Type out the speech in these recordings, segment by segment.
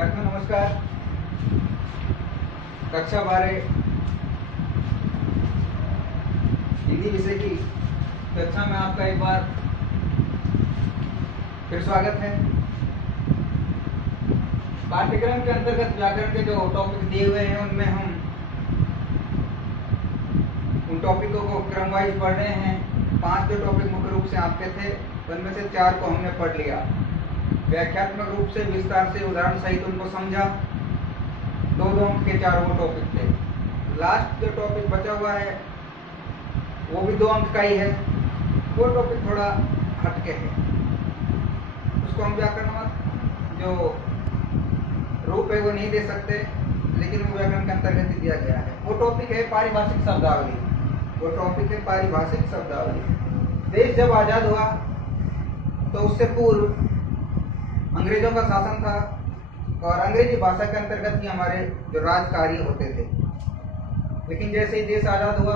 विद्यार्थियों नमस्कार। कक्षा 12 हिंदी विषय की कक्षा में आपका एक बार फिर स्वागत है। पाठ्यक्रम के अंतर्गत व्याकरण के जो टॉपिक दिए हुए हैं उनमें हम उन टॉपिकों को क्रम वाइज पढ़ रहे हैं। 5 जो टॉपिक मुख्य रूप से आपके थे उनमें से 4 को हमने पढ़ लिया। व्याख्यात्मक रूप से विस्तार से उदाहरण सहित उनको समझा। 2 अंक के 4 वो टॉपिक थे। लास्ट जो टॉपिक बचा हुआ है वो भी 2 अंक का ही है। वो टॉपिक थोड़ा हटके है, उसको हम व्याकरण जो रूप है वो नहीं दे सकते, लेकिन वो व्याकरण के अंतर्गत ही दिया गया है। वो टॉपिक है पारिभाषिक शब्दावली। वो टॉपिक है पारिभाषिक शब्दावली। देश जब आजाद हुआ तो उससे पूर्व अंग्रेजों का शासन था और अंग्रेजी भाषा के अंतर्गत ही हमारे जो राज कार्य होते थे। लेकिन जैसे ही देश आजाद हुआ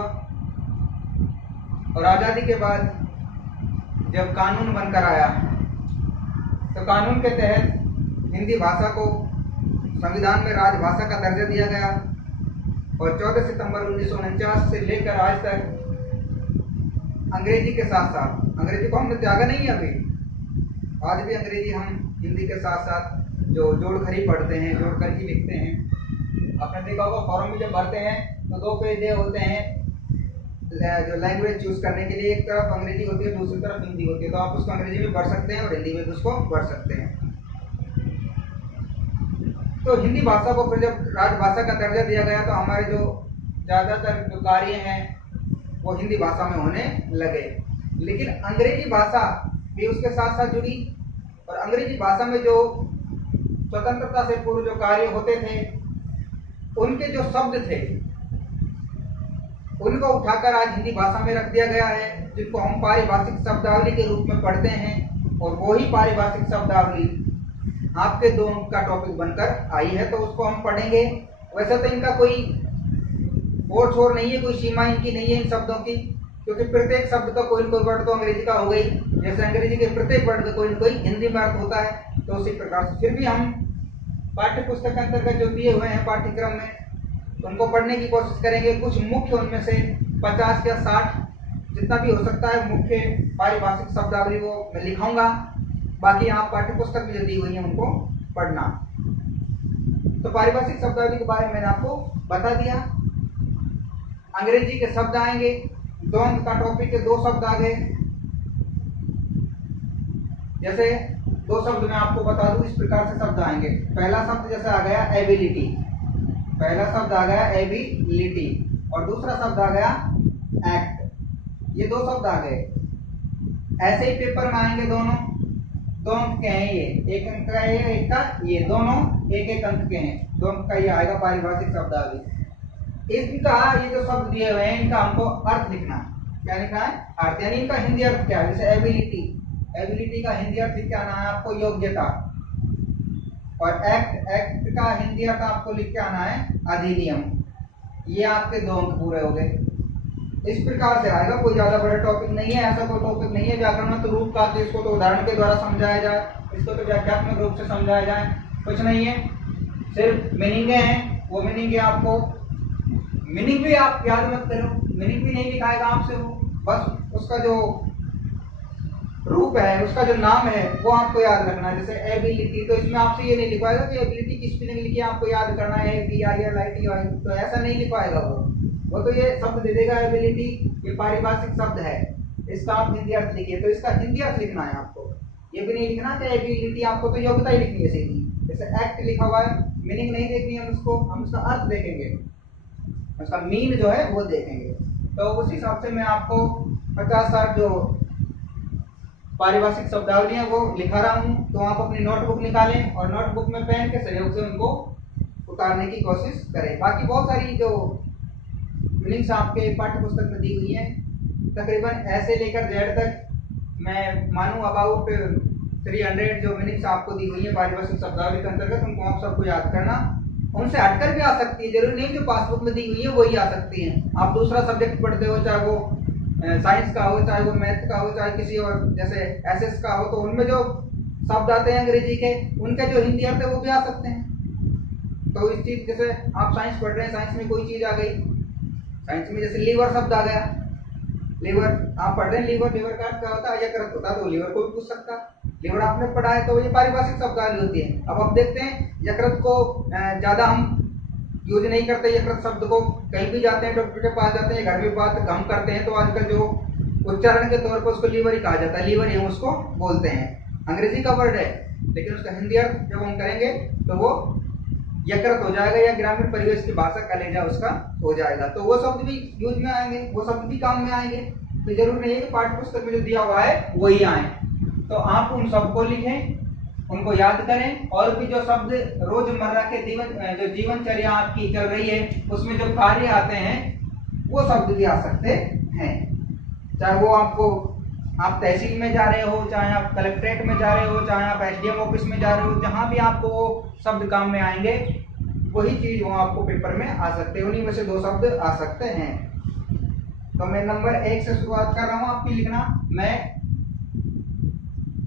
और आज़ादी के बाद जब कानून बनकर आया तो कानून के तहत हिंदी भाषा को संविधान में राजभाषा का दर्जा दिया गया और 14 सितंबर 1949 से लेकर आज तक अंग्रेजी के साथ साथ, अंग्रेजी को हमने त्यागा नहीं है अभी, आज भी अंग्रेजी हम हिंदी के साथ साथ जो जोड़ खड़ी पढ़ते हैं, जोड़ कर ही लिखते हैं। आपने देखा होगा फॉर्म में जब भरते हैं तो 2 पेज ये होते हैं जो लैंग्वेज चूज करने के लिए, एक तरफ अंग्रेजी होती है, दूसरी तरफ हिंदी होती है। तो आप उसको अंग्रेजी में पढ़ सकते हैं और हिंदी में उसको पढ़ सकते हैं। तो हिंदी भाषा को फिर जब राजभाषा का दर्जा दिया गया तो हमारे जो ज़्यादातर जो कार्य हैं वो हिंदी भाषा में होने लगे। लेकिन अंग्रेजी भाषा भी उसके साथ साथ जुड़ी और अंग्रेजी भाषा में जो स्वतंत्रता से पूर्व जो कार्य होते थे उनके जो शब्द थे उनको उठाकर आज हिंदी भाषा में रख दिया गया है, जिनको हम पारिभाषिक शब्दावली के रूप में पढ़ते हैं। और वही पारिभाषिक शब्दावली आपके 2 अंक का टॉपिक बनकर आई है, तो उसको हम पढ़ेंगे। वैसे तो इनका कोई और छोर नहीं है, कोई सीमा इनकी नहीं है इन शब्दों की, क्योंकि प्रत्येक शब्द का कोई न कोई वर्ड तो अंग्रेजी का हो गई। जैसे अंग्रेजी के प्रत्येक वर्ड का कोई न कोई हिंदी में अर्थ होता है, तो उसी प्रकार से फिर भी हम पाठ्य पुस्तक के अंतर्गत जो दिए हुए हैं पाठ्यक्रम में उनको पढ़ने की कोशिश करेंगे। कुछ मुख्य उनमें से 50 या 60 जितना भी हो सकता है मुख्य पारिभाषिक शब्दावली वो मैं लिखाऊंगा। बाकी आप पाठ्य पुस्तक में जो दी हुई है उनको पढ़ना। तो पारिभाषिक शब्दावली के बारे में मैंने आपको बता दिया। अंग्रेजी के शब्द आएंगे, 2 अंक का टॉपिक के 2 शब्द आ गए। जैसे 2 शब्द मैं आपको बता दूं, इस प्रकार से शब्द आएंगे। पहला शब्द जैसे आ गया एबिलिटी, पहला शब्द आ गया एबिलिटी और दूसरा शब्द आ गया एक्ट। ये 2 शब्द आ गए। ऐसे ही पेपर में आएंगे दोनों, 2 अंक के हैं ये, 1 अंक का ये, 1 का ये, दोनों 1-1 अंक के हैं। 2 अंक का ये आएगा पारिभाषिक शब्दावली। इनका ये जो शब्द दिए हुए हैं इनका हमको अर्थ लिखना है। क्या लिखना है? अर्थ, यानी इनका हिंदी अर्थ क्या है। जैसे एबिलिटी, एबिलिटी का हिंदी अर्थ क्या आना है आपको? योग्यता। और एक्ट, एक्ट का हिंदी अर्थ आपको लिख के आना है अधिनियम। ये आपके 2 अंक पूरे हो गए। इस प्रकार से आएगा, कोई ज्यादा बड़ा टॉपिक नहीं है, ऐसा कोई टॉपिक नहीं है व्याकरण में। तो रूप का इसको तो उदाहरण के द्वारा समझाया जाए, इसको तो व्याख्यात्मक रूप से समझाया जाए, कुछ नहीं है। सिर्फ मीनिंग है, वो मीनिंग है आपको। मीनिंग भी आप याद मत करो, मीनिंग भी नहीं लिखाएगा आपसे वो, बस उसका जो रूप है, उसका जो नाम है वो आपको याद रखना है। जैसे एबिलिटी, तो इसमें आपसे ये नहीं लिखवाएगा कि एबिलिटी की स्पेलिंग लिखी आपको याद करना है, BILITY, तो ऐसा नहीं लिखवाएगा वो तो ये शब्द दे देगा एबिलिटी, ये पारिभाषिक शब्द है, इसका आप हिंदी अर्थ लिखिए। तो इसका हिंदी अर्थ लिखना है आपको, ये भी नहीं लिखना कि एबिलिटी, आपको तो योग्यता ही लिखनी है सीधी। जैसे एक्ट लिखा हुआ है, मीनिंग नहीं देखनी है उसको, हम उसका अर्थ देखेंगे, उसका मीन जो है वो देखेंगे। तो उस हिसाब से मैं आपको 50-60 जो पारिभाषिक शब्दावली है वो लिखा रहा हूँ। तो आप अपनी नोटबुक निकालें और नोटबुक में पेन के सहयोग से उनको उतारने की कोशिश करें। बाकी बहुत सारी जो मीनिंग्स आपके पाठ्य पुस्तक में दी हुई है, तकरीबन ऐसे लेकर जेड तक मैं मानूं अबाउट 300 जो मीनिंग्स आपको दी हुई है पारिभाषिक शब्दावली के अंतर्गत, उनको आप सबको याद करना। उनसे हटकर भी आ सकती है, जरूरी नहीं जो पासबुक में दी हुई है वही आ सकती हैं। आप दूसरा सब्जेक्ट पढ़ते हो, चाहे वो साइंस का हो, चाहे वो मैथ का हो, चाहे किसी और जैसे एसएस का हो, तो उनमें जो शब्द आते हैं अंग्रेजी के, उनके जो हिंदी अर्थ है वो भी आ सकते हैं। तो इस चीज जैसे आप साइंस पढ़ रहे हैं, साइंस में कोई चीज आ गई, साइंस में जैसे लीवर शब्द आ गया, लीवर आप पढ़ रहे हैं, लीवर, लीवर का अर्थ क्या होता है, यकृत होता है, तो लीवर को भी पूछ सकता है, लीवर आपने पढ़ा है, तो ये पारिभाषिक शब्दावली होती है। अब आप देखते हैं यकृत को ज्यादा हम यूज नहीं करते, यकृत शब्द को कहीं भी जाते हैं, डॉक्टर के पास जाते हैं, घर में बात हम करते हैं, तो आजकल जो उच्चारण के तौर पर उसको लीवर ही कहा जाता है, लीवर ही हम उसको बोलते हैं, अंग्रेजी का वर्ड है, लेकिन उसका हिंदी अर्थ जब हम करेंगे तो वो यकृत हो जाएगा, या ग्रामीण परिवेश की भाषा कलेजा उसका हो जाएगा। तो वो शब्द भी यूज में आएंगे, वो शब्द भी काम में आएंगे, तो जरूर नहीं है कि पाठ्य पुस्तक में जो दिया हुआ है वही आए। तो आप उन सबको लिखें, उनको याद करें, और भी जो शब्द रोजमर्रा के जो जीवनचर्या आपकी चल रही है उसमें जो कार्य आते हैं वो शब्द भी आ सकते हैं, चाहे वो आपको आप तहसील में जा रहे हो, चाहे आप कलेक्ट्रेट में जा रहे हो, चाहे आप एसडीएम ऑफिस में जा रहे हो, जहां भी आपको वो शब्द काम में आएंगे वही चीज वो आपको पेपर में आ सकते हैं, उन्हीं में से 2 शब्द आ सकते हैं। तो मैं नंबर 1 से शुरुआत कर रहा हूँ आपकी लिखना। मैं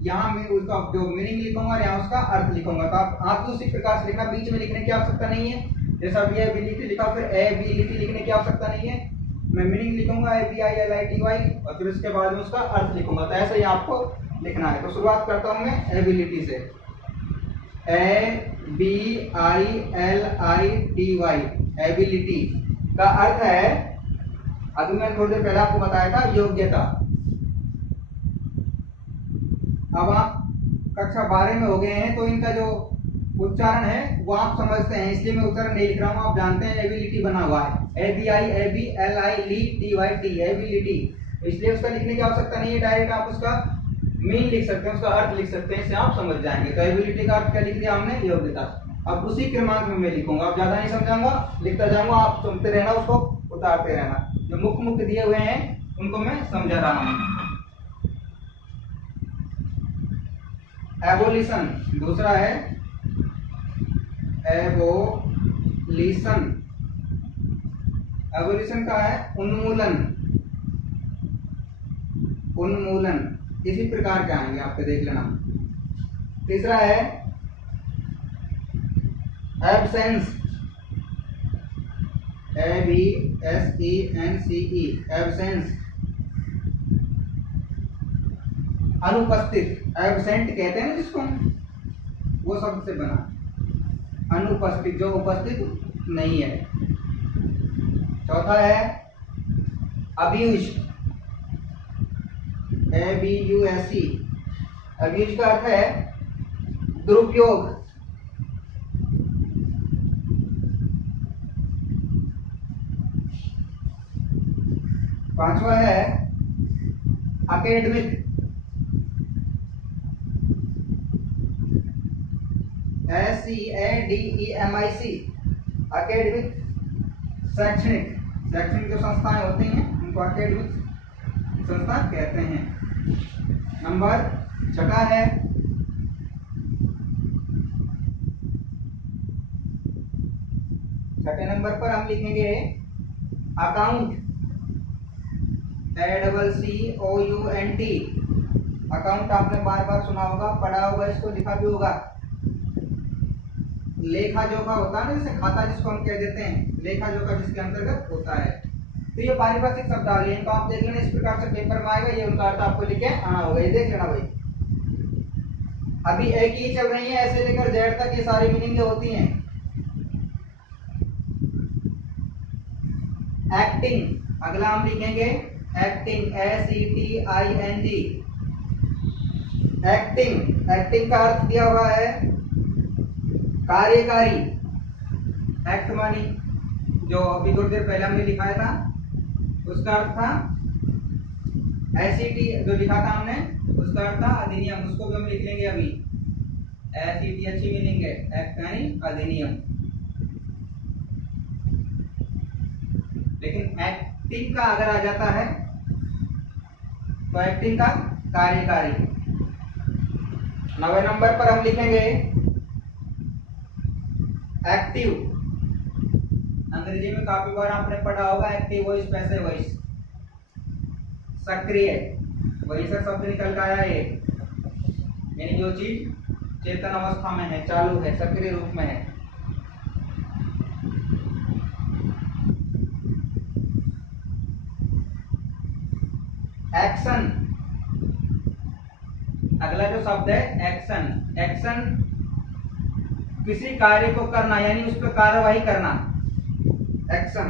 यहाँ में उसका जो मीनिंग लिखूंगा और यहाँ उसका अर्थ लिखूंगा, तो आप तो उसी प्रकार से लिखना, बीच में लिखने की आवश्यकता नहीं है। जैसा भी एबिलिटी लिखा फिर एबिलिटी लिखने की आवश्यकता नहीं है, मैं मीनिंग लिखूंगा ABILITY और फिर उसके बाद में उसका अर्थ लिखूंगा, तो ऐसे ही आपको लिखना है। तो शुरुआत करता हूं मैं एबिलिटी से, ABILITY, एबिलिटी का अर्थ है, अभी मैं थोड़ी देर पहले आपको बताया था, योग्यता। अब आप कक्षा 12 में हो गए हैं, तो इनका जो उच्चारण है वो आप समझते हैं, इसलिए मैं उच्चारण नहीं लिख रहा हूँ, आप जानते हैं एबिलिटी बना हुआ है, ABILITY, एबिलिटी, इसलिए उसका लिखने की आवश्यकता नहीं है, डायरेक्ट आप उसका मीन लिख सकते हैं, उसका अर्थ लिख सकते हैं, इससे आप समझ जाएंगे। तो एबिलिटी का अर्थ क्या लिख दिया हमने, योग्यता। अब उसी क्रमांक में मैं लिखूंगा, अब ज्यादा नहीं समझाऊंगा, लिखता जाऊंगा, आप सुनते रहना, उसको उतारते रहना, जो मुख्य मुख्य दिए हुए हैं उनको मैं समझा रहा हूँ। एबोलिशन दूसरा है, एबोलिशन, एबोलिशन का है उन्मूलन, उन्मूलन, इसी प्रकार के आएंगे आपके, देख लेना। तीसरा है एब्सेंस, ABSENCE, एब्सेंस, अनुपस्थित, एब्सेंट कहते हैं ना जिसको, वो शब्द से बना, अनुपस्थित, जो उपस्थित नहीं है। चौथा है अब्यूज, ABUSE, अब्यूज का अर्थ है दुरुपयोग। पांचवा है एकेडमिक, SEADEMIC, एकेडमिक, शैक्षणिक, शैक्षणिक जो संस्थाएं होती हैं उनको एकेडमिक संस्था कहते हैं। नंबर 6 है छठे नंबर पर हम लिखेंगे अकाउंट, ACCOUNT, अकाउंट आपने बार बार सुना होगा, पढ़ा होगा, इसको लिखा भी होगा। लेखा जोखा होता है ना, जैसे खाता जिसको हम कह देते हैं, लेखा जोखा जिसके अंतर्गत होता है। तो ये पारिभाषिक शब्दावली, इनको आप देख लेना, इस प्रकार से पेपर में आएगा, ये उनका अर्थ आपको लिखे आना होगा, ये देख लेना भाई। अभी एक ही चल रही है, ऐसे लेकर जेड तक ये सारी मीनिंग होती हैं। एक्टिंग, अगला हम लिखेंगे एक्टिंग, ACTING, एक्टिंग, एक्टिंग का अर्थ दिया हुआ है कार्यकारी, एक्ट मानी, जो अभी थोड़ी देर पहले हमने लिखाया था उसका अर्थ था ACT, जो लिखा था हमने उसका अर्थ था अधिनियम, उसको भी हम लिख लेंगे अभी। ACT अच्छी मीनिंग है, एक्ट यानी अधिनियम, लेकिन एक्टिंग का अगर आ जाता है तो एक्टिंग का कार्यकारी। 9वें नंबर पर हम लिखेंगे एक्टिव, अंग्रेजी में काफी बार आपने पढ़ा होगा एक्टिव वॉइस, पैसिव वॉइस, सक्रिय, वही से शब्द निकल के आया है, यानी जो चीज चेतन अवस्था में है, चालू है, सक्रिय रूप में है। एक्शन, अगला जो शब्द है एक्शन, एक्शन किसी कार्य को करना यानी उस पर कार्यवाही करना, एक्शन।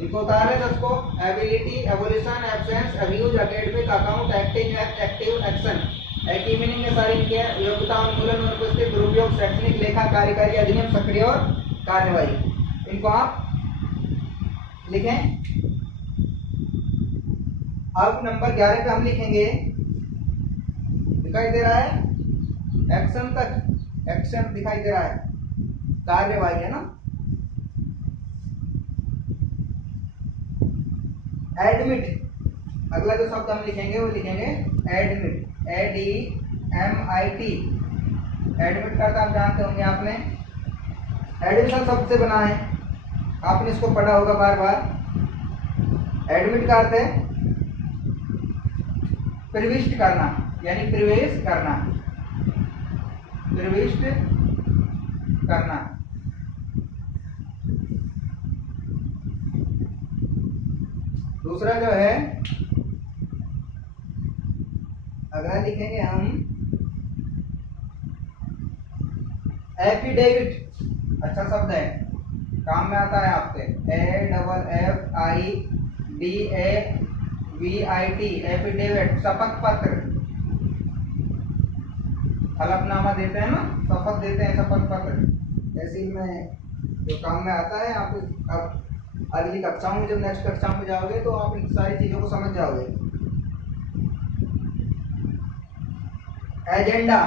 इनको उतार रहे उसको, ability, evolution, absence, abuse, academic, account, acting, active, action. एक ही मीनिंग है सारी इनके, योग्यता, उन्मूलन, अनुपस्थित, दुरुपयोग, शैक्षणिक, लेखा, कार्यकारी, अधिनियम, सक्रिय और कार्यवाही। इनको आप लिखें। अब नंबर 11 पे हम लिखेंगे, दिखाई दे रहा है एक्शन तक, एक्शन दिखाई दे रहा है, कार्यवाही है ना। एडमिट, अगला जो शब्द हम लिखेंगे वो लिखेंगे एडमिट, ADMIT। एडमिट का आप जानते होंगे आपने, एडमिशन शब्द से बना है, आपने इसको पढ़ा होगा बार बार। एडमिट का अर्थ है प्रविष्ट करना यानी प्रवेश करना, प्रविष्ट करना। दूसरा जो है अगला लिखेंगे हम एफिडेविट, अच्छा शब्द है, काम में आता है आपके, AFFIDAVIT, एफिडेविट, शपथ पत्र। हलफनामा देते हैं ना, शपथ देते हैं, शपथ पत्र। ऐसे में जो काम में आता है, आप अब अगली कक्षाओं में, जब नेक्स्ट कक्षाओं में जाओगे तो आप इन सारी चीजों को समझ जाओगे। एजेंडा,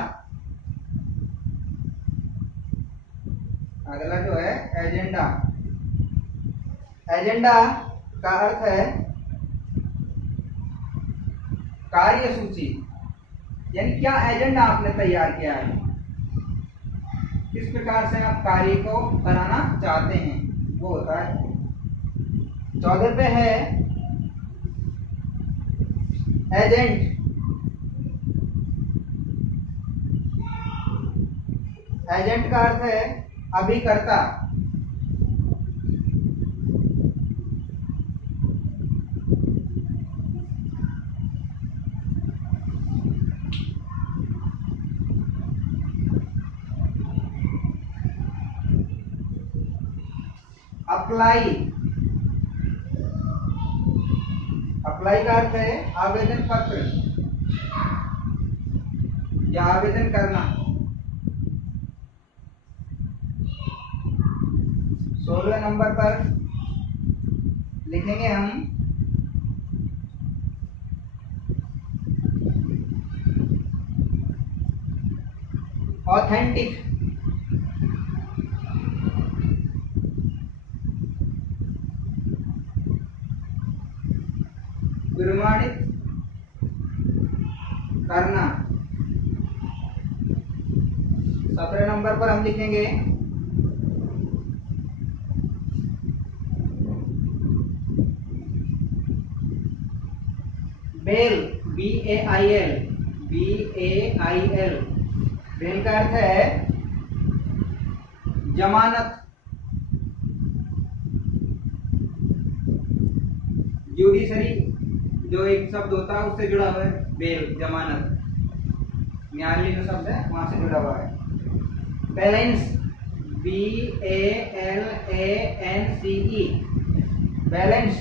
अगला जो है एजेंडा, एजेंडा का अर्थ है कार्यसूची, यानी क्या एजेंडा आपने तैयार किया है, किस प्रकार से आप कार्य को बनाना चाहते हैं, वो होता है। 14 पे है एजेंट, एजेंट का अर्थ है अभिकर्ता, अप्लाई, अप्लाई का अर्थ है आवेदन पत्र या आवेदन करना। 16वें नंबर पर लिखेंगे हम ऑथेंटिक, प्रमाणित करना। 17 नंबर पर हम लिखेंगे बेल, BAIL, BAIL। बेल का अर्थ है जमानत, जुडिशरी जो एक शब्द होता है उससे जुड़ा हुआ है बेल, जमानत, न्यायालय जो शब्द है वहां से जुड़ा हुआ है। बैलेंस, BALANCE, बैलेंस,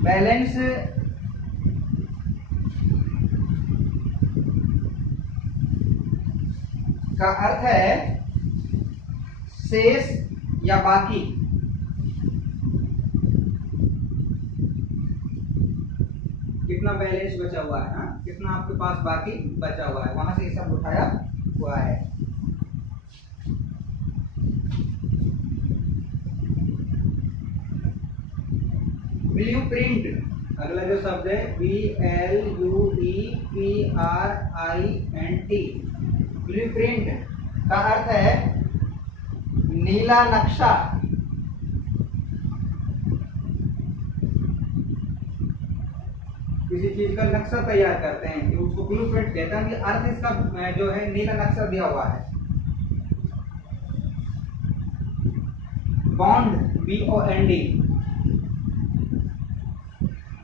बैलेंस का अर्थ है शेष या बाकी, कितना बैलेंस बचा हुआ है, हाँ? कितना आपके पास बाकी बचा हुआ है, वहां से ये सब उठाया हुआ है। ब्लू प्रिंट, अगला जो शब्द है BLUEPRINT, ब्लू प्रिंट का अर्थ है नीला नक्शा, किसी चीज का नक्शा तैयार करते हैं कि उसको ब्लू प्रिंट कहते हैं, अर्थ इसका जो है नीला नक्शा दिया हुआ है। बॉन्ड, BOND,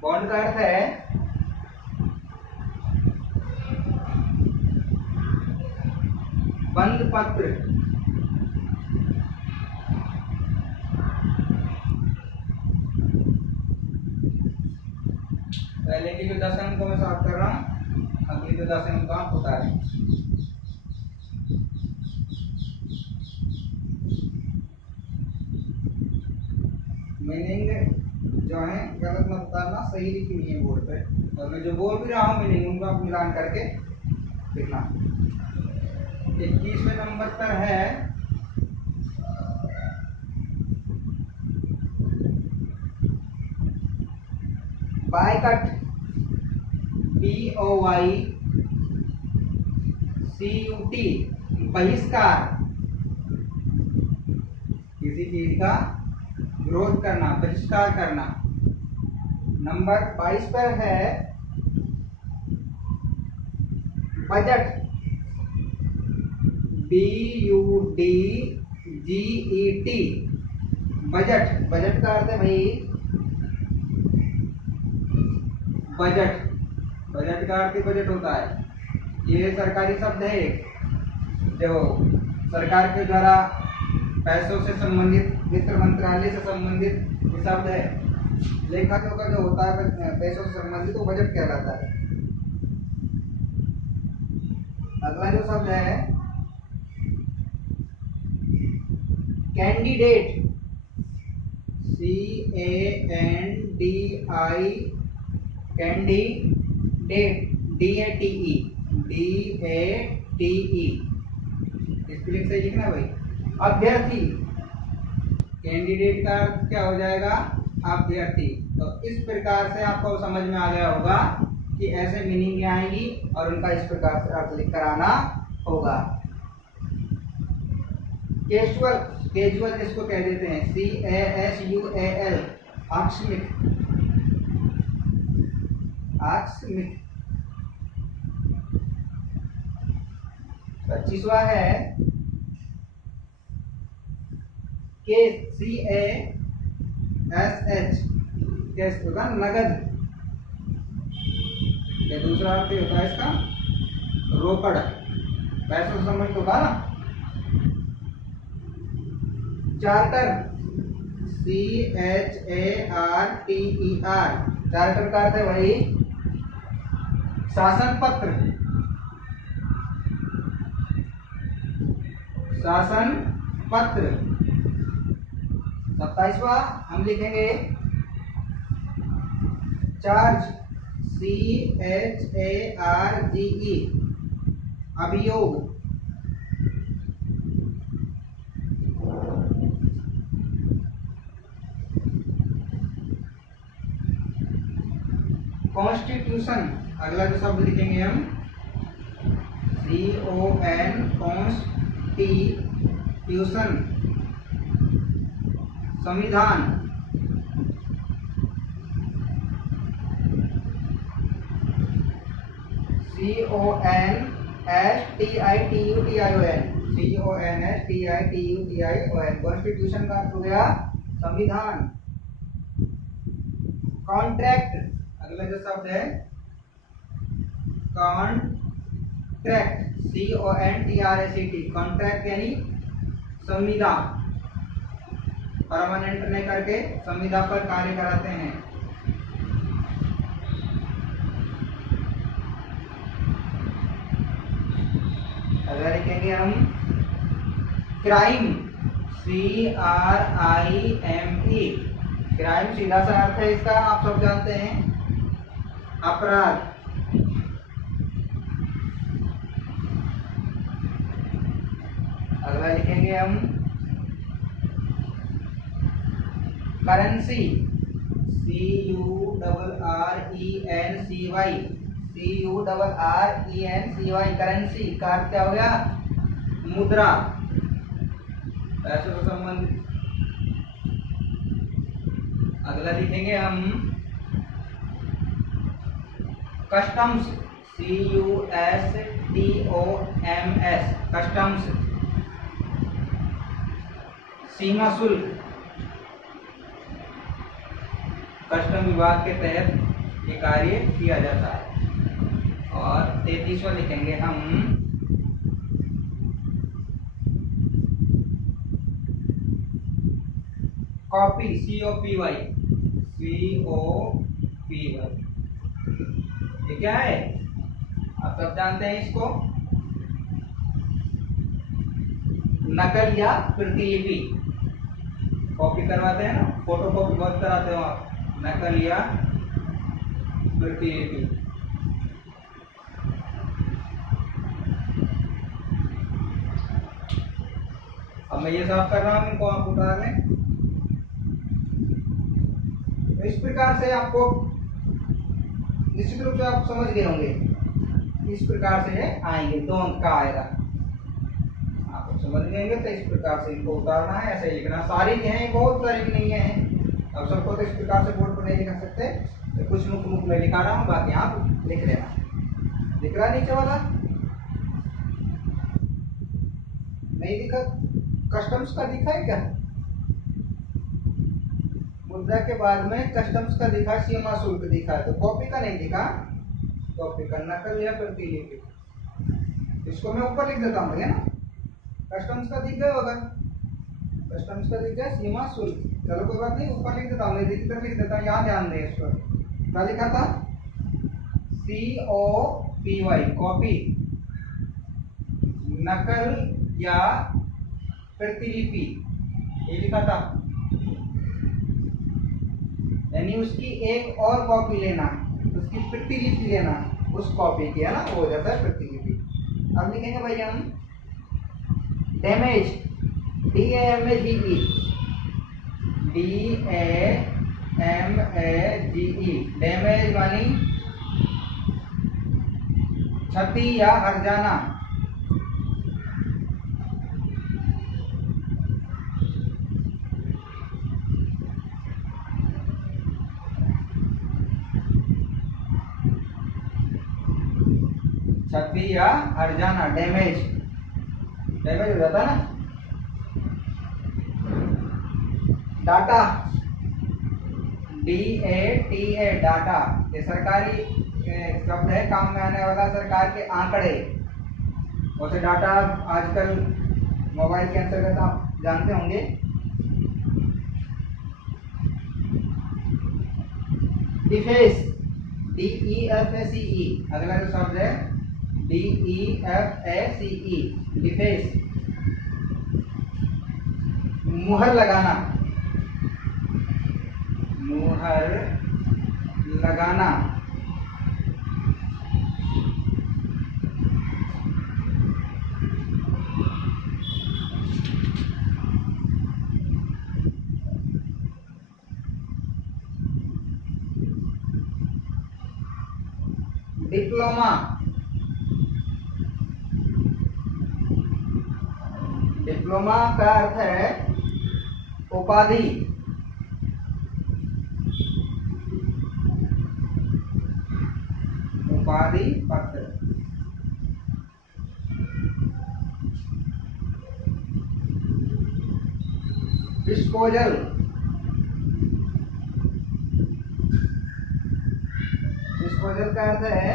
बॉन्ड का अर्थ है बंद पत्र, पहले की जो 10 अंक को मैं साफ कर रहा हूँ, अगली जो 10 अंक का आप बता रहे हैं। मीनिंग जो है गलत मत उतारना, सही लिखी हुई है बोर्ड पे, और मैं जो बोल भी रहा हूँ मीनिंग उनको आप मिलान करके लिखना। 21वें नंबर पर है बायकट, BOYCUT, बहिष्कार, किसी चीज का विरोध करना, बहिष्कार करना। नंबर 22 पर है बजट, BUDGET, बजट, बजट का अर्थ है भाई बजट, बजट का अर्थ ही बजट होता है। ये सरकारी शब्द है जो सरकार के द्वारा पैसों से संबंधित, वित्त मंत्रालय से संबंधित शब्द है। लेखा जोखा जो होता है पैसों से संबंधित वो बजट कहलाता है। अगला जो शब्द है candidate, CANDI, candidate, DATE, spelling सही लिखना भाई। अभ्यर्थी, कैंडिडेट का अर्थ क्या हो जाएगा, अभ्यर्थी। तो इस प्रकार से आपको समझ में आ गया होगा कि ऐसे मीनिंग आएंगी और उनका इस प्रकार से अर्थ लिख कर आना होगा। कैजुअल, कैजुअल जिसको कह देते हैं, CASUAL, आकस्मिक, आकस्मिक। 25वां है CASH, कैश होगा नगद। ये दूसरा अर्थ होता है इसका रोकड़, पैसों से संबंधित होगा ना। चार्टर, CHARTER, चार्टर का अर्थ है भाई शासन पत्र, शासन पत्र। 27वां हम लिखेंगे चार्ज, CHARGE, अभियोग। कॉन्स्टिट्यूशन, अगला जो शब्द लिखेंगे हम CON, कॉन्स्टिट्यूशन, संविधान। CONSTITUTION, कॉन्स्टिट्यूशन का अर्थ हो गया संविधान। कॉन्ट्रैक्ट, अगला जो शब्द है कॉन्ट्रैक्ट, CONTRACT, कॉन्ट्रैक्ट यानी संविदा, परमानेंट नहीं करके संविदा पर कार्य कराते हैं। अगर लिखेंगे हम क्राइम, CRIME, क्राइम सीधा सा अर्थ है इसका, आप सब जानते हैं, अपराध। अगला लिखेंगे हम करेंसी, CURRENCY, करेंसी का अर्थ क्या हो गया, मुद्रा, पैसों से संबंधित। अगला लिखेंगे हम कस्टम्स, CUSTOMS, कस्टम्स, सीमा शुल्क, कस्टम विभाग के तहत ये कार्य किया जाता है। और 33वां लिखेंगे हम कॉपी, COPY, ये क्या है आप सब जानते हैं इसको, नकल या प्रतिलिपि। कॉपी करवाते हैं ना, फोटो कॉपी बहुत कराते हो आप, नकल या प्रतिलिपि। अब मैं ये साफ कर रहा हूँ, इनको आप उतार लें। तो इस प्रकार से आपको निश्चित रूप से आप समझ गए होंगे, इस प्रकार से ये आएंगे, द्वंद का आएगा, आप समझ गएंगे। तो इस प्रकार से इनको उतारना है, ऐसे ही लिखना। सारी हैं, बहुत सारी नहीं है, अब सबको तो इस प्रकार से बोर्ड पर नहीं लिख सकते, तो कुछ मुख में लिखा रहा हूँ, बाकी आप लिख लेना। दिख रहा नीचे वाला? नहीं दिखा? कस्टम्स का दिखा है क्या? मुद्रा के बाद में कस्टम्स का दिखा, सीमा शुल्क दिखा है, तो कॉपी का नहीं दिखा। कॉपी का, नकल या प्रतिलिपि, इसको मैं ऊपर लिख देता हूँ, है ना। कस्टम्स का दिख गया होगा, कस्टम्स का दिख गया, सीमा शुल्क, चलो कोई बात नहीं, ऊपर लिख देता हूँ, मैं इधर लिख देता हूँ, यहाँ ध्यान दें इस पर। क्या लिखा था? COPY, कॉपी, नकल या प्रतिलिपि, ये लिखा था। यानी उसकी एक और कॉपी लेना, उसकी प्रतिलिपि लेना उस कॉपी की, है ना, वो हो जाता है प्रतिलिपि। अब लिखेंगे भाई हम डैमेज, DAMAGE, डैमेज मानी क्षति या हर्जाना। क्षति या हर्जाना, डैमेज, डैमेज हो जाता है ना। डाटा, DATA, डाटा, ये सरकारी शब्द है, काम में आने वाला सरकार के आंकड़े। वैसे डाटा आजकल मोबाइल के अंतर्गत आप जानते होंगे। डिफेंस, DEFACE, अगला जो शब्द है DEFACE, डिफेंस, मुहर लगाना, मुहर लगाना, डिप्लोमा, डिप्लोमा का अर्थ है उपाधि, उपाधि पत्र। डिस्पोजल, डिस्पोजल का अर्थ है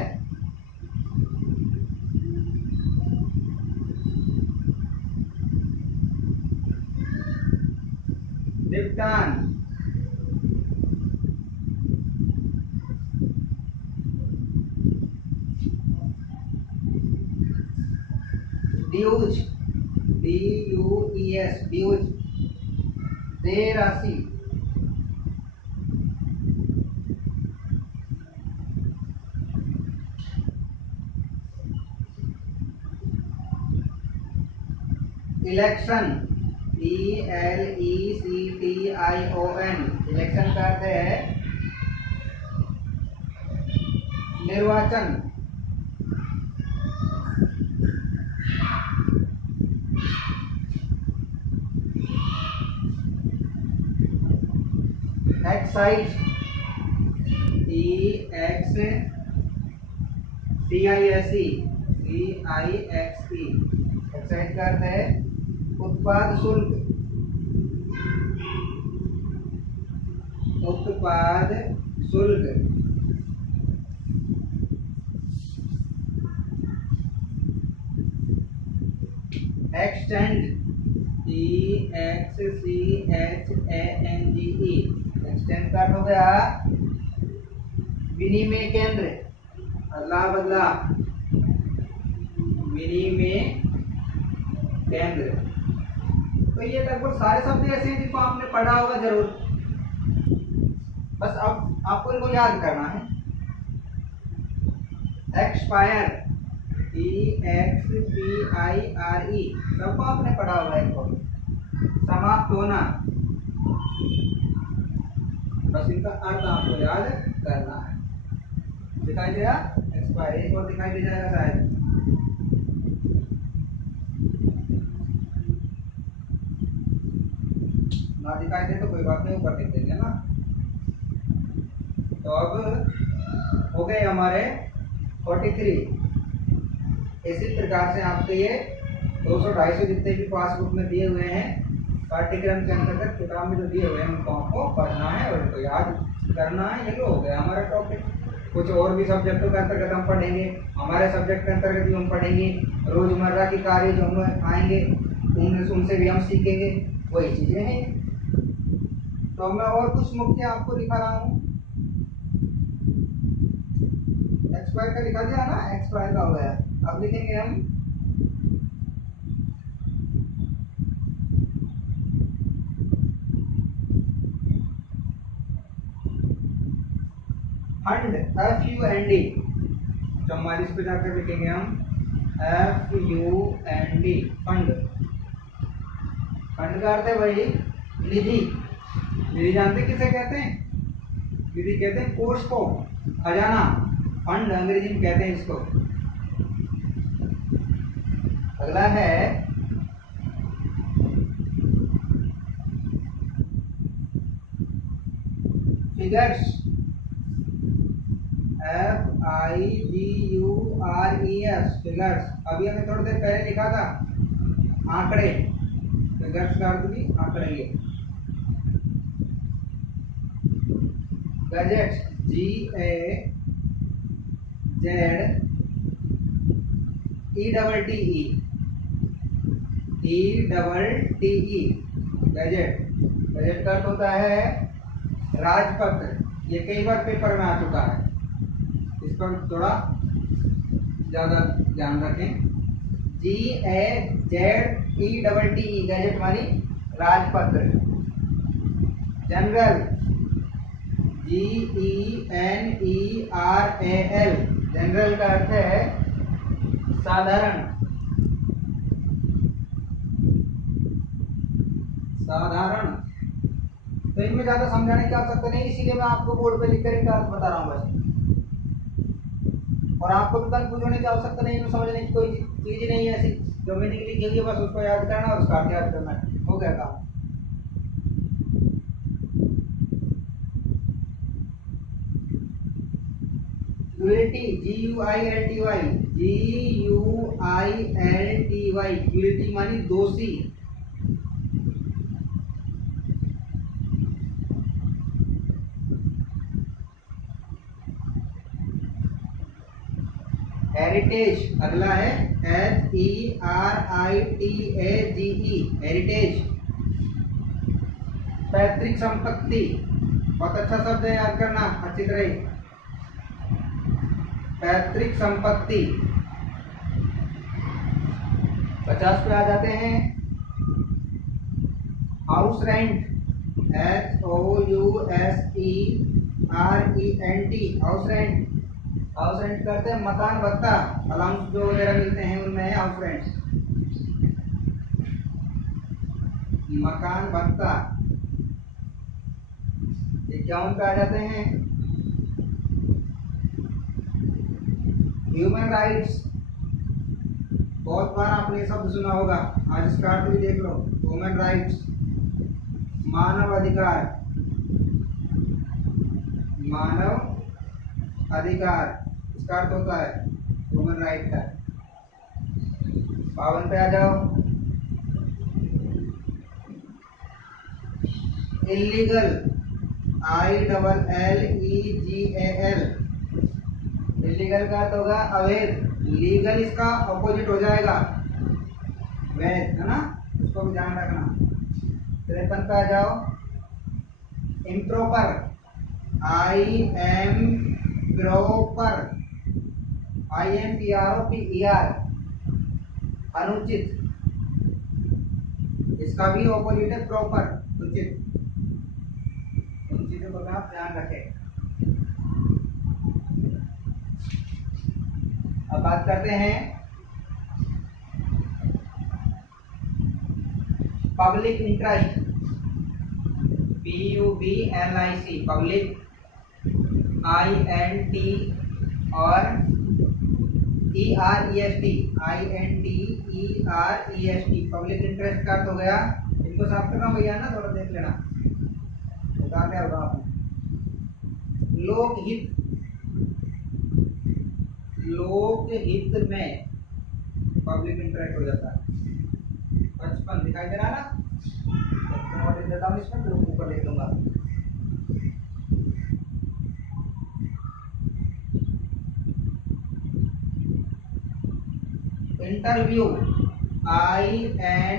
निपटान, ड्यूज, DUES, ड्यूज, देय राशि, इलेक्शन, ELECTION, इलेक्शन का अर्थ है निर्वाचन। एक्साइज, EXCISE, एक्साइज का अर्थ है उत्पाद शुल्क। उत्पाद शुल्क, एक्सटेंड, EXCHANGE, एक्सटेंड का हो गया विनिमय केंद्र, अदला बदला, विनिमय केंद्र। तो ये लगभग सारे शब्द ऐसे हैं जिनको आपने पढ़ा होगा जरूर, बस अब आपको इनको याद करना है। एक्सपायर, EXPIRE, सबको आपने पढ़ा होगा इनको। समाप्त होना, बस इनका अर्थ आपको याद करना है। दिखाई दे रहा एक्सपायर, एक और दिखाई दे जाएगा शायद, ना दिखाई दे तो कोई बात नहीं, ऊपर लिख देंगे ना। तो अब हो गए हमारे 43। इसी प्रकार से आपके ये 200-250 जितने भी पासबुक में दिए हुए हैं पाठ्यक्रम के अंतर्गत किताब में जो दिए हुए हैं उनको आपको पढ़ना है और उनको याद करना है। ये हो गया हमारा टॉपिक। कुछ और भी सब्जेक्टों के अंतर्गत हम पढ़ेंगे, हमारे सब्जेक्ट के अंतर्गत भी हम पढ़ेंगे, रोजमर्रा की कार्य जो हम आएंगे उनसे भी हम सीखेंगे, वही चीजें हैं। तो मैं और कुछ मुख्य आपको दिखा रहा हूँ। एक्सपायर का लिखा दिया ना, एक्सपायर का हो गया। अब लिखेंगे हम फंड, FUND, 44 पे जाकर लिखेंगे हम FUND, फंड। फंड का अर्थ है भाई निधि। निधि जानते किसे कहते हैं? निधि कहते हैं कोष को, खजाना। फंड अंग्रेजी में कहते हैं इसको। अगला है फिगर्स, FIGURES, फिगर्स। अभी हमें थोड़ी देर पहले लिखा था आंकड़े, फिगर्स का अर्थ भी आंकड़े। Gadgets, GAZETE, gadget. गैजेट का अर्थ होता है राजपत्र। ये कई बार पेपर में आ चुका है, इस पर थोड़ा ज्यादा ध्यान रखें। GAZETE, गैजेट मानी राजपत्र। जनरल, GENERAL, जनरल का अर्थ है साधारण। साधारण तो इनमें ज्यादा समझाने की आवश्यकता नहीं, इसीलिए मैं आपको बोर्ड पे लिखकर इनका अर्थ बता रहा हूँ बस। और आपको भी कंफ्यूज होने की आवश्यकता नहीं, इनको समझने की कोई चीज नहीं है ऐसी। जो मीनिंग लिखी हुई है बस उसको याद करना और उसका अर्थ याद करना है, हो गया काम। यूलिटी, GUILTY, यूलिटी मानी दोषी। हेरिटेज, अगला है HERITAGE, हेरिटेज। पैतृक संपत्ति, बहुत अच्छा शब्द है, याद करना अच्छी तरह। पैतृक संपत्ति। 50 पे आ जाते हैं house rent, HOUSERENT, house rent. House rent करते हैं मकान भत्ता, अलाउंस जो वगैरह मिलते हैं उनमें है हाउस रेंट, मकान भत्ता। 51 पे आ जाते हैं ह्यूमन राइट्स। बहुत बार आपने ये शब्द सुना होगा, आज इसका अर्थ भी देख लो। ह्यूमन राइट्स, मानव अधिकार। मानव अधिकार इसका अर्थ होता है ह्यूमन राइट का। 52 पे आ जाओ, इल्लीगल, ILLEGAL। इलीगल का तो होगा अवैध, लीगल इसका ऑपोजिट हो जाएगा वैध, है ना, उसको भी ध्यान रखना। 53 पे आ जाओ, इम्प्रॉपर, IMPROPER, अनुचित, इसका भी ऑपोजिट है प्रॉपर, उचित। उन चीजों का आप ध्यान रखें। अब बात करते हैं public interest, PUBLIC, public, INT और EREST, पब्लिक इंटरेस्ट का अर्थ हो गया, इनको साफ करना भैया ना, थोड़ा देख लेना, बता दिया होगा आपने। लोकहित, लोकहित में पब्लिक इंटरेस्ट हो जाता है। 55 दिखाई दे रहा है ना, और लिख देता हूँ इसमें, फिर ऊपर लिख दूंगा। इंटरव्यू, INTERVIEW,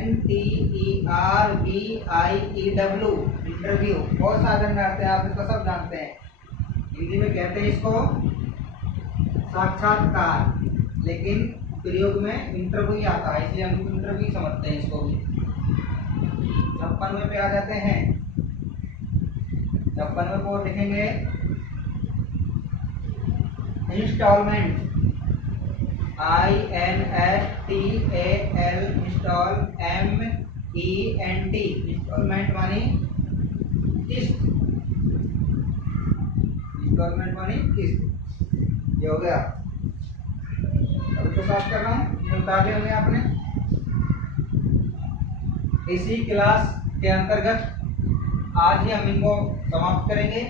इंटरव्यू, बहुत साधन करते हैं आप, इसको सब जानते हैं। हिंदी में कहते हैं इसको साक्षात्कार, लेकिन प्रयोग में इंटरव्यू ही आता है, इसलिए हम इंटरव्यू समझते हैं इसको भी। 56 पे आ जाते हैं। 56 को लिखेंगे instalment, INSTAL, install, MENT, instalment मानी किस्त, इंस्टॉलमेंट मानी किस्त। ये हो गया। अब इसको साफ कर रहा हूँ, बता दिया हमने आपने। इसी क्लास के अंतर्गत आज ही हम इनको समाप्त करेंगे।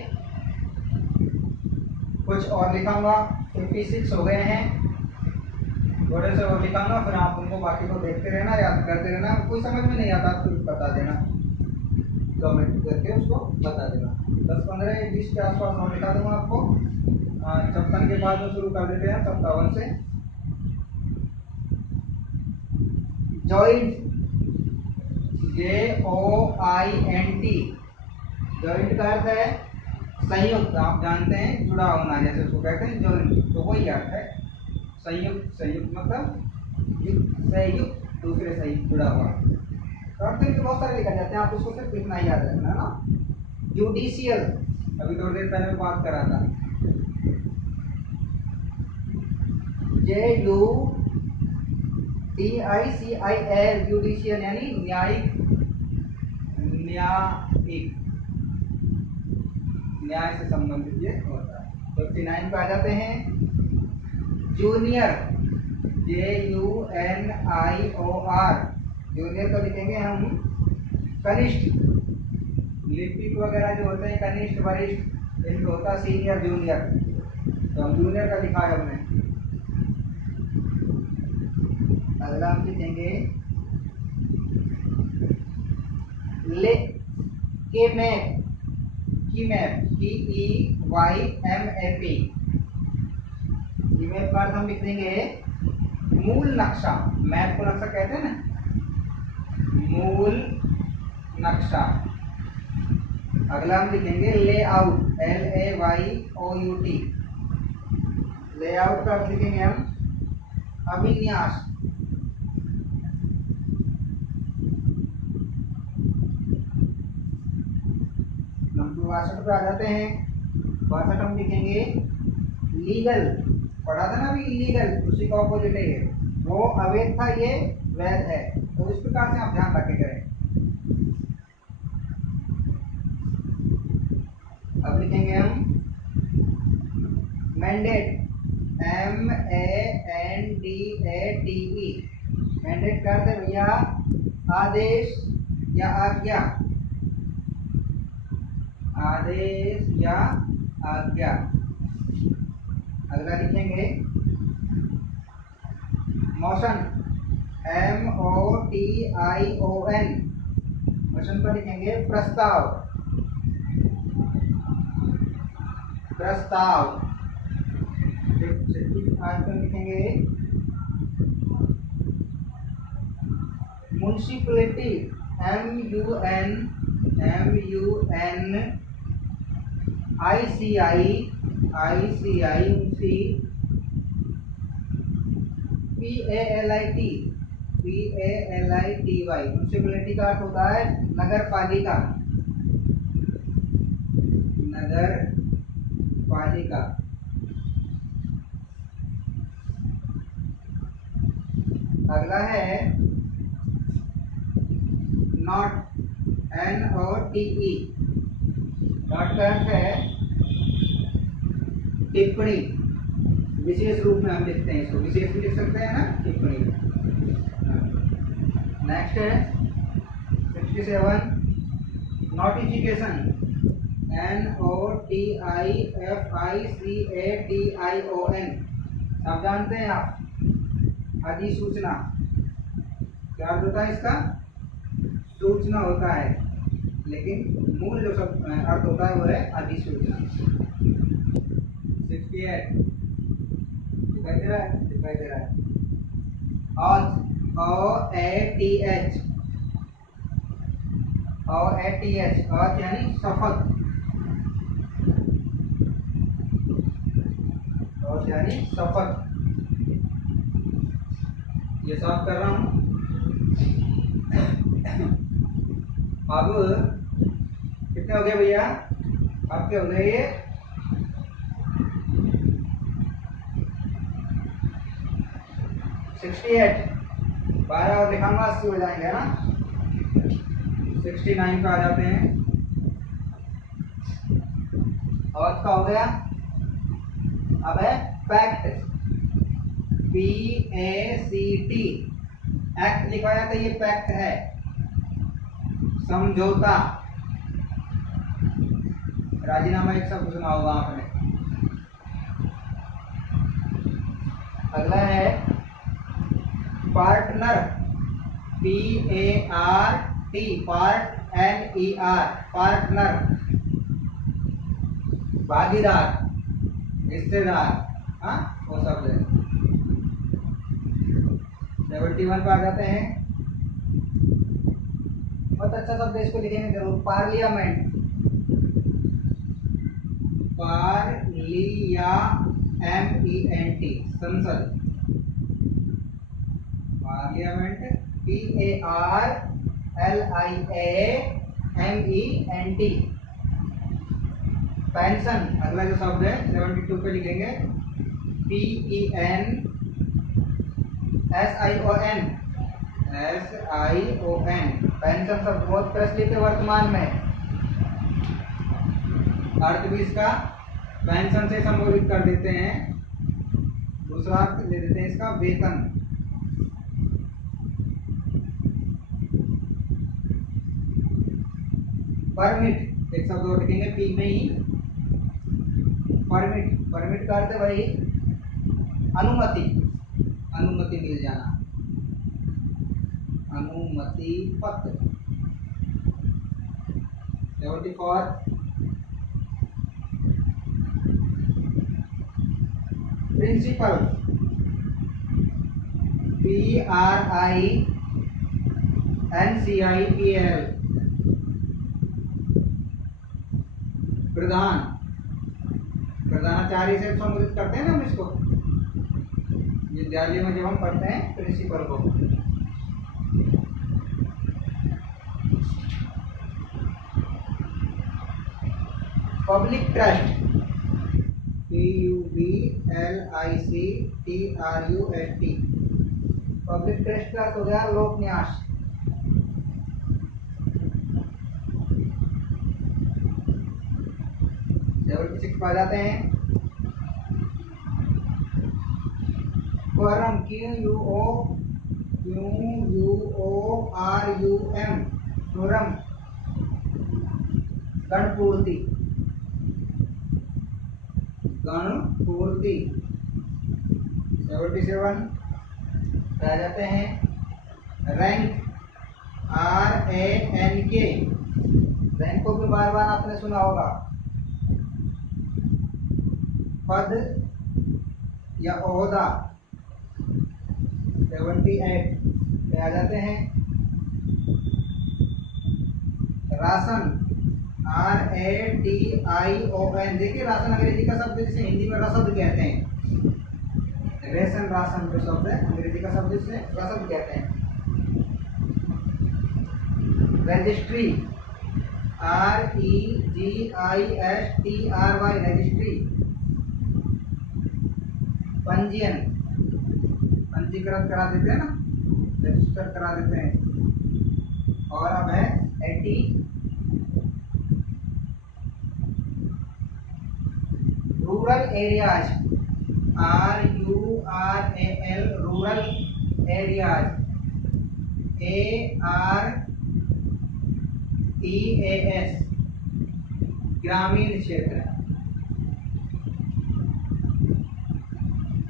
कुछ और लिखाऊंगा, 56 हो गए हैं, थोड़े से और लिखाऊंगा, फिर आप उनको बाकी को देखते रहना, याद करते रहना। कोई समझ में नहीं आता तो बता देना, कमेंट करके उसको बता देना। 10, 15, 20 के आसपास और लिखा दूंगा आपको। 56 के बाद में शुरू कर देते हैं 57 से। जॉइंट, JOINT, जॉइंट का अर्थ है संयुक्त, आप जानते हैं, जुड़ा होना, जैसे उसको कहते हैं जॉइंट, तो वही अर्थ है संयुक्त। संयुक्त मतलब संयुक्त, दूसरे से जुड़ा हुआ। तो अर्थ में बहुत सारे लिखा जाते हैं, आप उसको सिर्फ लिखना ही याद रखना है ना। जुडिशियल, अभी थोड़ी देर पहले बात करा था, JUDICIL, जुडिशियल यानी न्यायिक, न्यायिक, न्याय से संबंधित ये होता है। 59 पे आ जाते हैं। जूनियर, JUNIOR, जूनियर को लिखेंगे हम कनिष्ठ, लिपिक वगैरह जो होते हैं कनिष्ठ, वरिष्ठ, इनमें होता है सीनियर, जूनियर, तो हम जूनियर का लिखा है हमने। अगला हम लिखेंगे ले के मैप, की मैप, KEYMAP, मैप का अर्थ हम लिख देंगे मूल नक्शा, मैप को नक्शा कहते हैं ना, मूल नक्शा। अगला हम लिखेंगे लेआउट, LAYOUT, लेआउट का अर्थ लिखेंगे हम अभिन्यास। नंबर 62 पे आ जाते हैं। 62 हम लिखेंगे लीगल, पढ़ा था ना अभी, इलीगल उसी का ऑपोजिट है, ये वो अवैध था, ये वैध है, तो इस प्रकार से आप ध्यान रखे करें। अब लिखेंगे हम मैंडेट, MANDATE, मैंडेट का अर्थ है भैया आदेश या आज्ञा, आदेश या आज्ञा। अगला लिखेंगे मोशन, MOTION, मोशन पर लिखेंगे प्रस्ताव, प्रस्ताव। आंसर लिखेंगे म्युनिसिपैलिटी, MUNICI PALITY। म्युनिसिपैलिटी का अर्थ होता है नगर पालिका, नगर पालिका। अगला है नॉट, NOTE। नॉट का अर्थ है टिप्पणी, विशेष रूप में हम लिखते हैं इसको, विशेष भी लिख सकते हैं ना, टिप्पणी। नेक्स्ट है 67 नोटिफिकेशन, NOTIFICATION। आप जानते हैं आप, अधिसूचना। क्या अर्थ होता है इसका? सूचना होता है, लेकिन मूल जो सब अर्थ होता है वो है अधिसूचना। 68 दिखाई दे रहा है, दिखाई दे रहा है। OATH, OATH यानी शपथ, OATH यानी शपथ। ये साफ कर रहा हूं। अब कितने हो गए भैया? आपके हो गए ये 68। 12 और लिखाऊंगा 80 हो जाएंगे ना। 69 का आ जाते हैं। और का हो गया, अब है पैक्ट, PACT। एक्ट लिखवाया तो ये पैक्ट है, समझौता। राजीनामा एक शब्द सुना होगा आपने। अगला है पार्टनर, PART, PARTNER, पार्टनर। भागीदार, हिस्सेदार, हाँ वो शब्द है। 71 पे आ जाते हैं। बहुत अच्छा शब्द है, इसको लिखेंगे जरूर। पार्लियामेंट, PARLIAMENT, संसद। Parliament, PARLIAMENT। पेंशन, अगला जो शब्द है 72 पे लिखेंगे PENSION, पेंशन शब्द बहुत प्रचलित है वर्तमान में। अर्थ भी इसका पेंशन से संबोधित कर देते हैं। दूसरा अर्थ ले देते हैं इसका वेतन। परमिट, एक शब्द और लिखेंगे पी में ही, परमिट। परमिट का अर्थ है भाई अनुमति, अनुमति मिल जाना, अनुमति पत्र। 74 प्रिंसिपल, PRINCIPL, प्रधान। प्रधानाचार्य से संबोधित करते हैं ना हम इसको विद्यालय में जब हम पढ़ते हैं प्रिंसिपल को। Public trust, PUBLICTRUST, public trust का तो गया लोक न्यास। पा जाते हैं। Quorum, QUORUM, quorum. गणपूर्ति, गणपूर्ति। 77 आ जाते हैं। रैंक, RANK, रैंक को भी बार बार आपने सुना होगा। पद या ओहदा 78 पे आ जाते हैं। राशन RATION, देखिए राशन अंग्रेजी का शब्द जिसे हिंदी में रसद कहते हैं। रेशन राशन जो शब्द है अंग्रेजी का शब्द जिसे रसद कहते हैं। Registry REGISTRY, registry. पंजीयन, पंजीकृत करा देते हैं ना, रजिस्टर करा देते हैं। और अब है eighty rural areas RURAL, rural areas AREAS, ग्रामीण क्षेत्र।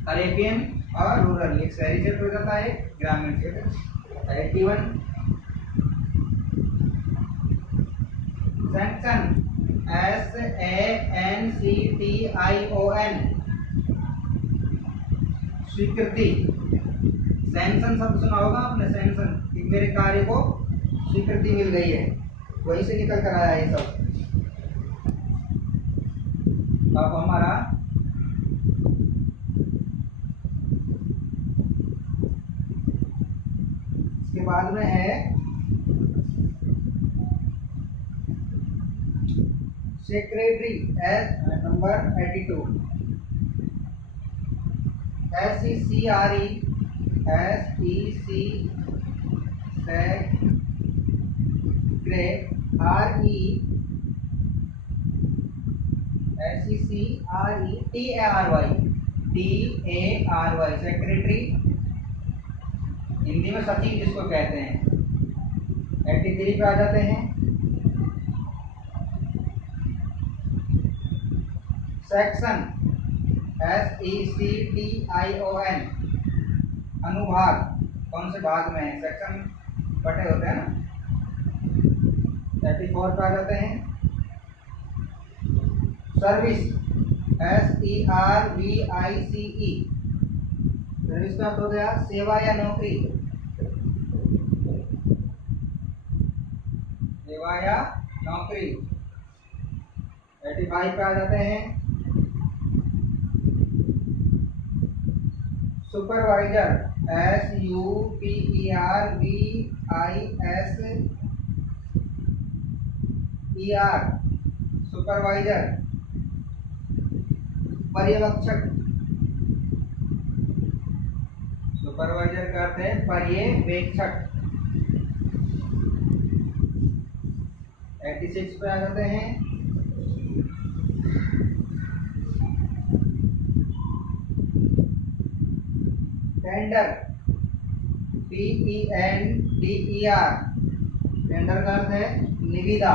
अरेबियन और रूरल एक शहरी क्षेत्र हो जाता है, ग्रामीण क्षेत्र। 81 सैंक्शन SANCTION, स्वीकृति। सैंक्शन शब्द सुना होगा आपने, सैंक्शन, कि मेरे कार्य को स्वीकृति मिल गई है, वहीं से निकल कर आया ये सब। अब हमारा इसके बाद में है secretary, number 82 SECRE TARY, secretary, Hindi में सचिव जिसको कहते हैं। 83 पे आ जाते हैं। सेक्शन SECTION, अनुभाग, कौन से भाग में है, सेक्शन बटे होते हैं ना। 34 पे आ जाते हैं। सर्विस SERVICE, सर्विस का हो गया सेवा या नौकरी, सेवा या नौकरी। 85 पे आ जाते हैं। Supervisor SUPERVISER, supervisor. पर्यवेक्षक, सुपरवाइजर का अर्थ है पर्यवेक्षक। 86 पे आ जाते हैं। टेंडर TENDER, टेंडर का अर्थ है निविदा,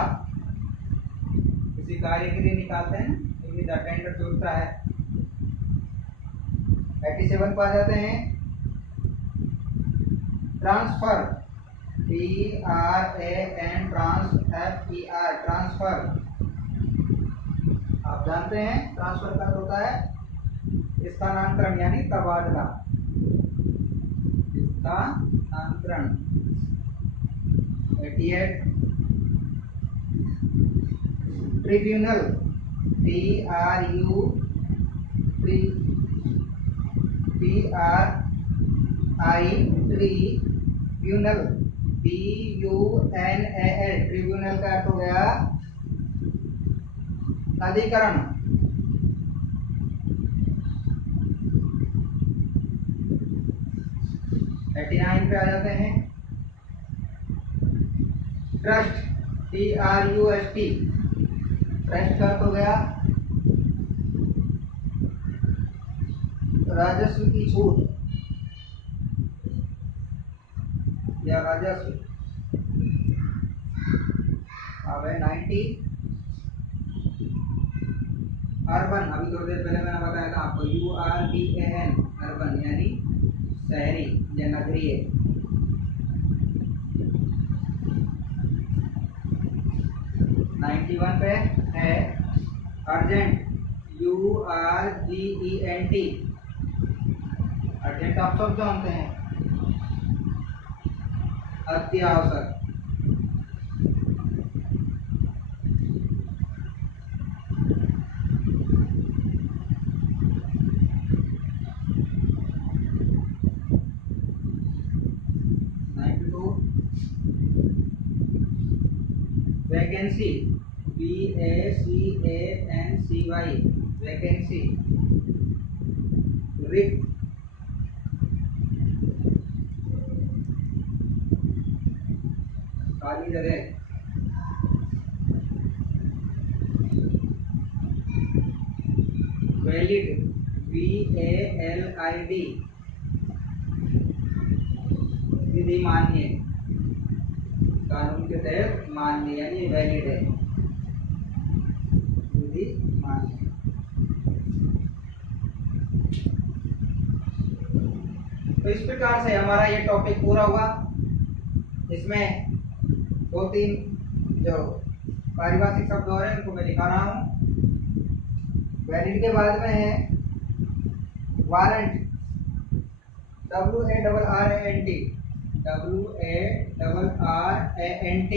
किसी कार्य के लिए निकालते हैं निविदा, टेंडर जो होता है। 87 पर आ जाते हैं। Transfer TRANSFER, transfer. आप जानते हैं ट्रांसफर का अर्थ होता है स्थानांतरण यानी तबादला, स्थानांतरण। 88 ट्रिब्यूनल ट्रिब्यूनल BUNAL, ट्रिब्यूनल का अर्थ हो गया अधिकरण। 89 पे आ जाते हैं। ट्रस्ट TRUST, ट्रस्ट का अर्थ हो गया राजस्व की छूट या राजस्व। अब है 90 अर्बन, अभी थोड़ी देर पहले मैंने बताया था आपको, URBAN, अर्बन यानी शहरी या नगरीय। 91 पे है अर्जेंट, URGENT, URGENT, अर्जेंट आप सब जानते हैं, अत्यावश्यक। वैकेंसी, VACANCY, वैकेंसी, रिक्त, खाली जगह। वैलिड, VALID, विधि मान्य, कानून के तहत मान्य, यानी वैलिड है, विधि मान्य। तो इस प्रकार से हमारा ये टॉपिक पूरा हुआ। इसमें 2-3 जो पारिभाषिक शब्द हो रहे हैं उनको मैं दिखा रहा हूँ। वैलिड के बाद में है warrant, WARRANT, WARRANT,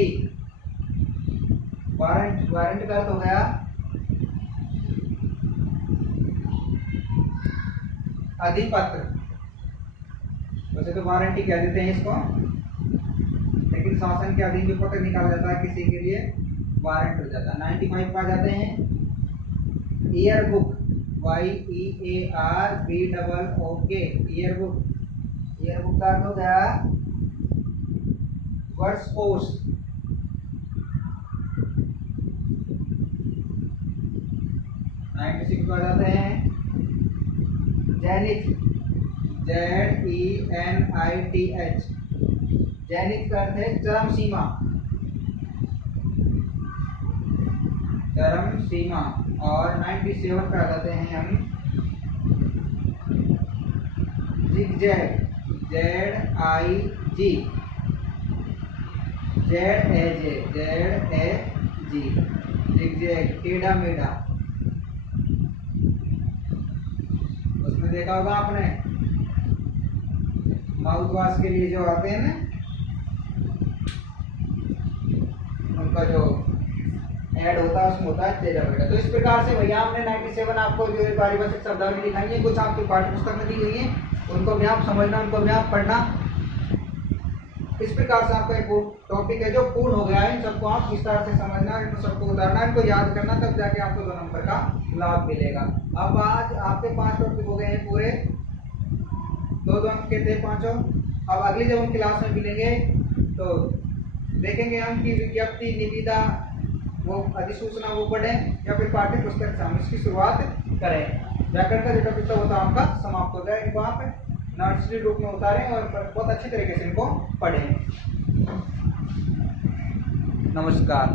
warrant, warrant का अर्थ हो गया अधिपत्र। वैसे तो वारंटी कह देते हैं इसको, लेकिन शासन के अधीन जो पत्र निकाला जाता है किसी के लिए वारंट हो जाता है। 95 पा जाते हैं year book, YEARBOOK, year book, year book का अर्थ हो गया वर्ष कोष। 96 पा जाते हैं जैनिक, ZENITH, जैनिक का अर्थ है चरम सीमा, चरम सीमा। और 97 पे आ जाते हैं हम ZIG, ZAG, टेढ़ा मेढ़ा। उसमें देखा होगा आपने माउथ वॉश के लिए जो आते हैं ना, उनका जो ऐड होता है उसमें होता है टेढ़ा मेढ़ा। तो इस प्रकार से भैया हमने 97 आपको जो पारिभाषिक शब्दावली दिखाई है, कुछ आपकी पाठ्य पुस्तक में दी गई है, उनको भी आप समझना, उनको भी आप पढ़ना। इस प्रकार से आपका एक टॉपिक है जो पूर्ण हो गया है। इन सबको आप विस्तार से समझना, इनको सबको उतारना, इनको याद करना, तब जाके आपको 2 नंबर का लाभ मिलेगा। अब आज आपके 5 टॉपिक हो गए हैं पूरे, 2 अंक के थे पांचों। अब अगली जब हम क्लास में मिलेंगे तो देखेंगे हम कि विज्ञप्ति, निविदा, वो अधिसूचना वो पढ़ें या फिर पाठ्य पुस्तक से हम इसकी शुरुआत करें। व्याकरण का जो टॉपिक होता है आपका समाप्त हो जाए। इनको आप नर्सरी रूप में उतारें और बहुत अच्छी तरीके से इनको पढ़ें। नमस्कार।